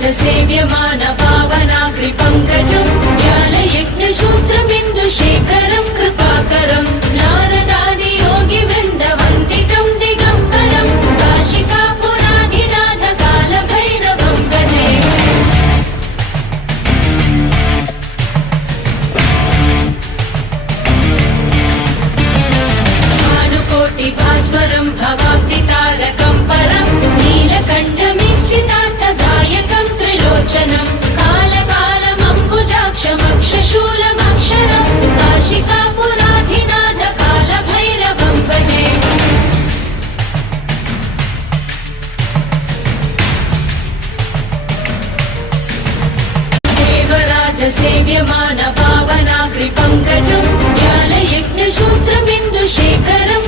सेव्यमान पावनाग्रिपङ्कजं ज्ञानयज्ञशूत्रमिन्दुशेखरं कृपाकरं नारदादि योगिवृन्दवन्दितं दिगम्बरं काशिकापुराधिनाथ कालभैरवं भजे। भानुकोटिभास्वरं भवाब्दितारकं परं नीलकण्ठमीप्सितार्थदायकं त्रिलोचनं कालकालमम्बुजाक्षमक्षशूलमक्षरं काशिकापुराधिनाथ कालभैरवं भजे। देवराजसेव्यमान पावनाग्रिपङ्कजं ज्ञानयज्ञशूत्रमिन्दुशेखरं